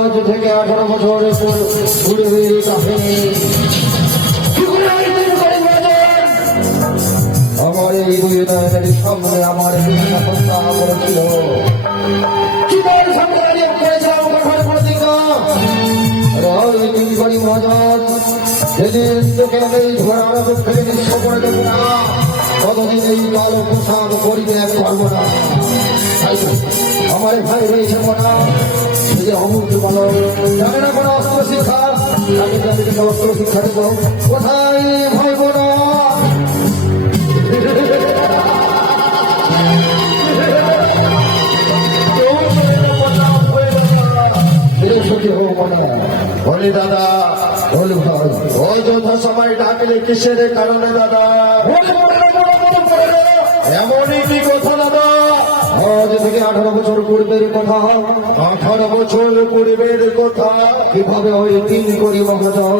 আজ থেকে আঠারো বছর পূর্বে কাহিনী আমার এই দুই সামনে আমার হত্যা করেছিল যেদিন আমি এই ঘোড়ার দুঃখে নিঃস্ব করে দেবো না। ততদিন এই কালো পোশাক আমি পারব না? আমার ভাই রয়েছে এই যে অমূল্য বালক জানে না কোনো কোথায় ভয় বোনা হব দাদা যথা সময় ডাকলে কিসের কারণে দাদা? এমনই কি কথা দাদা? আজ থেকে আঠারো বছর পূর্বের কথা, আঠারো বছর পূর্বের কথা। কীভাবে ওই তিন করি মহাজন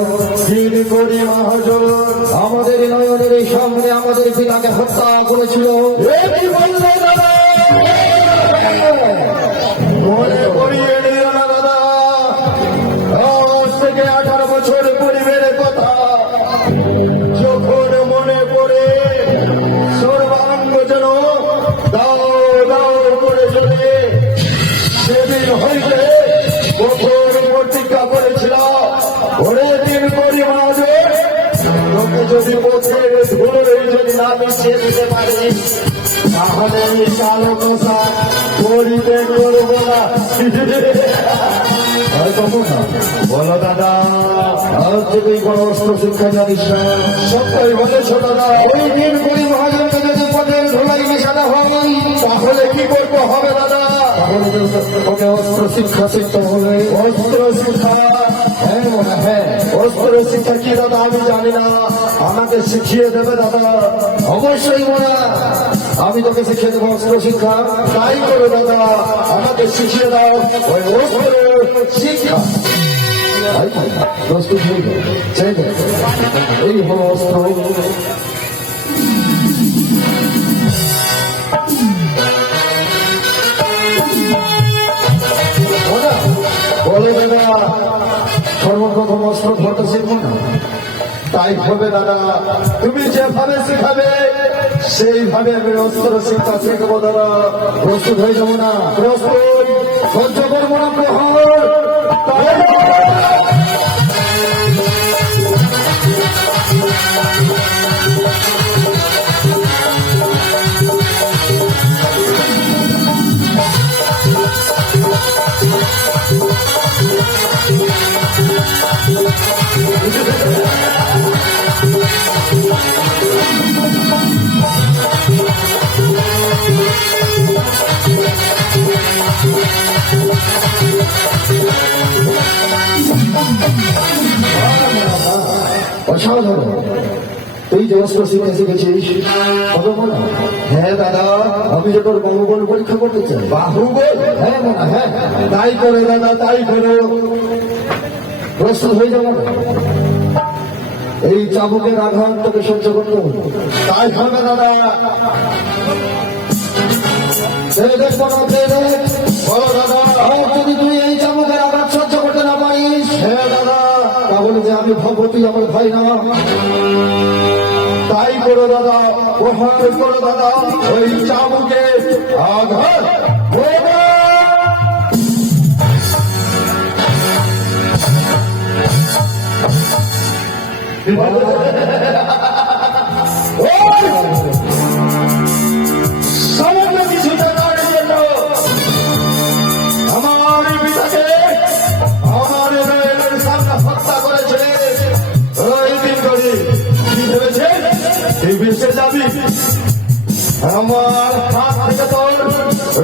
দিন করি মহাজন আমাদের নয়নের সামনে আমাদের পিতাকে হত্যা করেছিল। আমি কালো পোশা করিতে করব না। বলো দাদা আজ থেকে এই বড় অস্ত্র শিক্ষা জানিস না সত্যই বলেছ দাদা ওই দিন করি মহাজনকে যদি পদের ধুলাই মেশানো হয় তাহলে কি করব হবে দাদা? ওকে অস্ত্র শিক্ষা শিখতে হবে। অস্ত্র শিক্ষা। হ্যাঁ হ্যাঁ শিক্ষা কি দাদা আমি জানি না। আমাকে শিখিয়ে দেবে দাদা। অবশ্যই মনে আমি তোকে শিখিয়ে দেবো অস্ত্র শিক্ষা। তাই করো দাদা। আমাকে শিখিয়ে দাও। ওই অস্ত্রের শিক্ষা। এই হল অস্ত্র। সর্বপ্রথম অস্ত্র ধরতে শিখব না? তাই হবে দাদা, তুমি যেভাবে শিখাবে, সেইভাবে আমি অস্ত্র শিক্ষা শিখব দাদা। প্রস্তুত হয়ে যাব না। প্রস্তুত। সহ্য করব না অসাধারণ তুই যে অস্ত্র শিখে শিখেছিস হ্যাঁ দাদা আমি যে তোর মঙ্গল পরীক্ষা করতে চাই বাহুবল হ্যাঁ মনে হ্যাঁ তাই করো দাদা তাই করো প্রস্তুত হয়ে যাব এই চাবুকের আঘাত তোকে সহ্য করতে হবে তাই হবে দাদা দাদা যদি তুই এই চাবুকের আঘাত সহ্য করতে না পারিস হ্যাঁ দাদা তাহলে যে আমি ভাবো তুই আমার ভাই না তাই করো দাদা প্রহার করো দাদা ওই চাবুকে আঘাত করো। আমার হাত তোর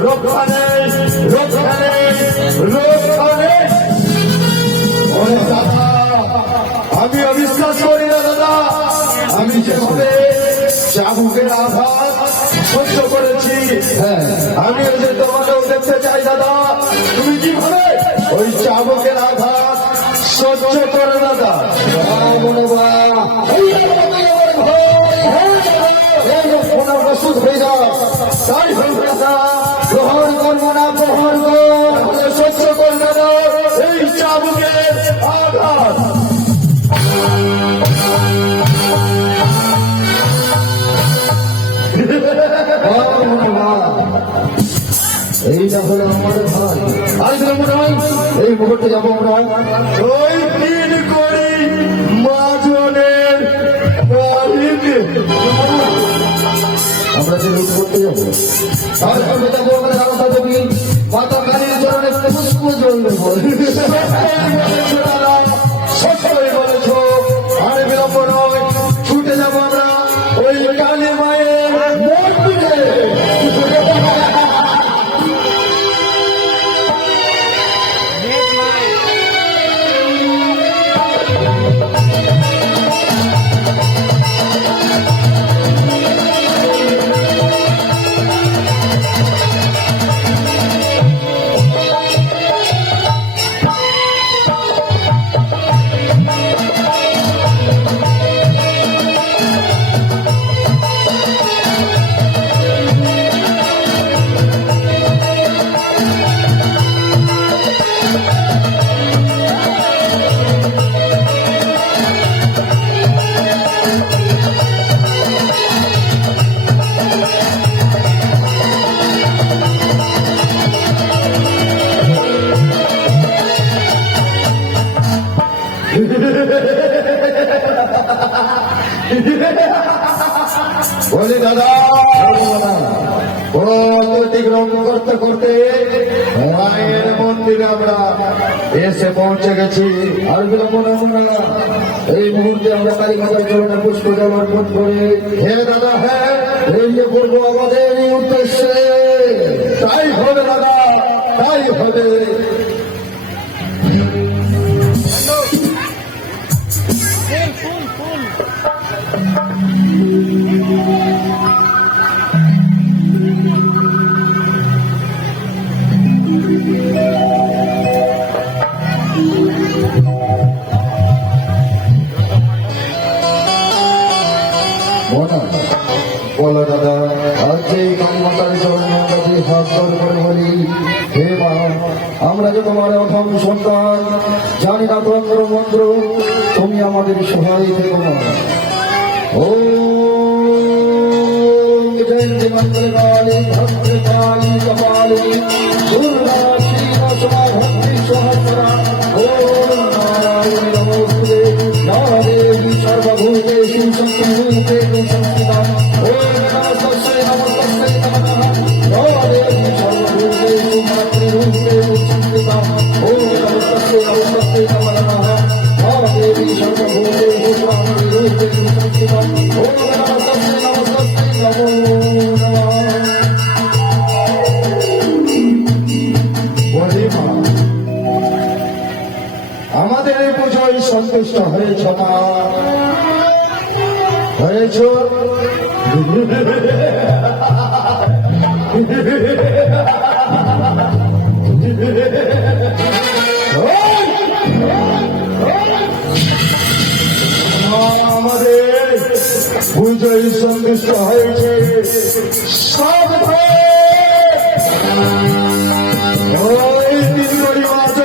রক্ষা নেই রক্ষা নেই দাদা, আমি অবিশ্বাস করি না, দাদা। আমি যেভাবে চাবুকের আঘাত সহ্য করেছি হ্যাঁ আমিও যে তোমাকেও দেখতে চাই, দাদা। তুমি কীভাবে ওই চাবকের আঘাত সহ্য করো দাদা। মনে এই আমার মনে তাই হোক দাদা প্রহর করব না, প্রহর কর আমাদের সহ্য করবে না, এই চাবুকের আঘাত। এইটা হলো আমার ভাই। আর এই মুহূর্তে যাব আমরা। ওই তিন করি মাজনের আমরা যে লুট করতে যাব। তাহলে আমরা যাব আমরা রাস্তা দেবী মায়ের আমরা এসে পৌঁছে গেছি। আর বিলম্ব আমরা এই মুহূর্তে আমরা কালী জন্য পুষ্প জল অর্পণ করি। হে দাদা হ্যাঁ এই যে করব আমাদের উদ্দেশ্যে, তাই হবে দাদা, তাই হবে। সন্তান, জানি না তন্ত্র মন্ত্র, তুমি আমাদের সহায় থেকো না। ও জয়ন্তী মন্ত্রে কালী ভদ্রে কালী কপালী দুর্গা শ্রী ভক্তি সহস্রা ও ও আমাদের সন্তুষ্ট হয়েছ না হয়েছ? আমাদের পুজোয় সন্তুষ্ট হয়েছে। সব ওই তিন পরিবার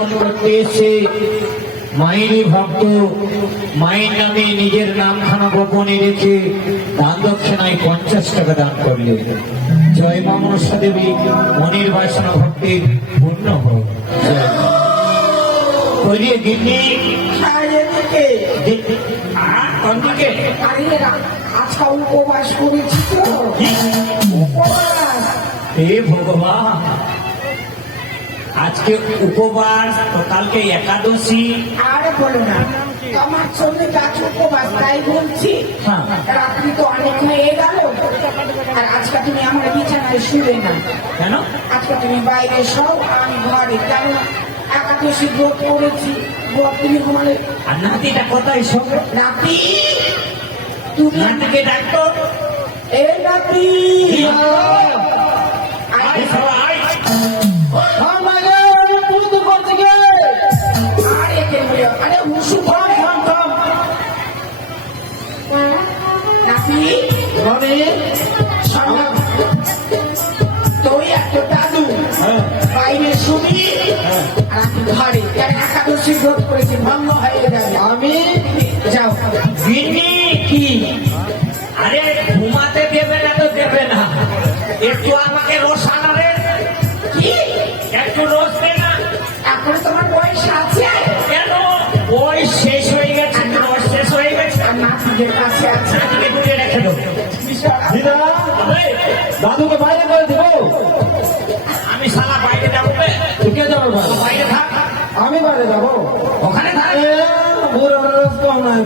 করতে এসে মায়েরই ভক্ত মায়ের নামে নিজের নামখানা গোপনে রেখে দান দক্ষিণ একশো নয় পঞ্চাশ টাকা দান করলে। জয় মা মনসা দেবী মনির বাসনা ভক্তির পূর্ণ হোক। করিয়ে রা- আজকা উপবাস করেছি তো। হে ভগবান। আজকে উপবাস তো কালকে একাদশী। আর বলো না আমার সঙ্গে গাছ উপবাস তাই বলছি। হ্যাঁ। রাত্রি তো অনেক হয়ে গেল আর আজকে তুমি আমার বিছানায় শুবে না। কেন? আজকে তুমি বাইরে সব আমি ঘরে কেন? একাদশী ব্রত করেছি ব্রত তুমি ঘুমালে। আর নাতিটা কোথায় শোক নাতি তুমি নাতিকে ডাকতো এ নাতি সবাই নাতি রনি তুই এত দাদু। বাইরে শুবি আর আমি ঘরে। একাদশী ব্রত করেছি ভঙ্গ হয়ে যাবে আমি যাও। গিন্নি কি? আরে ঘুমাতে দেবে না তো দেবে না। একটু আমাকে রস আনারে কি? একটু দাদুকে বাইরে করে দেব। আমি সারা বাইরে যাব। ঠিকে যাব বাইরে থাক। আমি বাইরে যাব। ওখানে থাক। বুড়ো রোজ কম নাই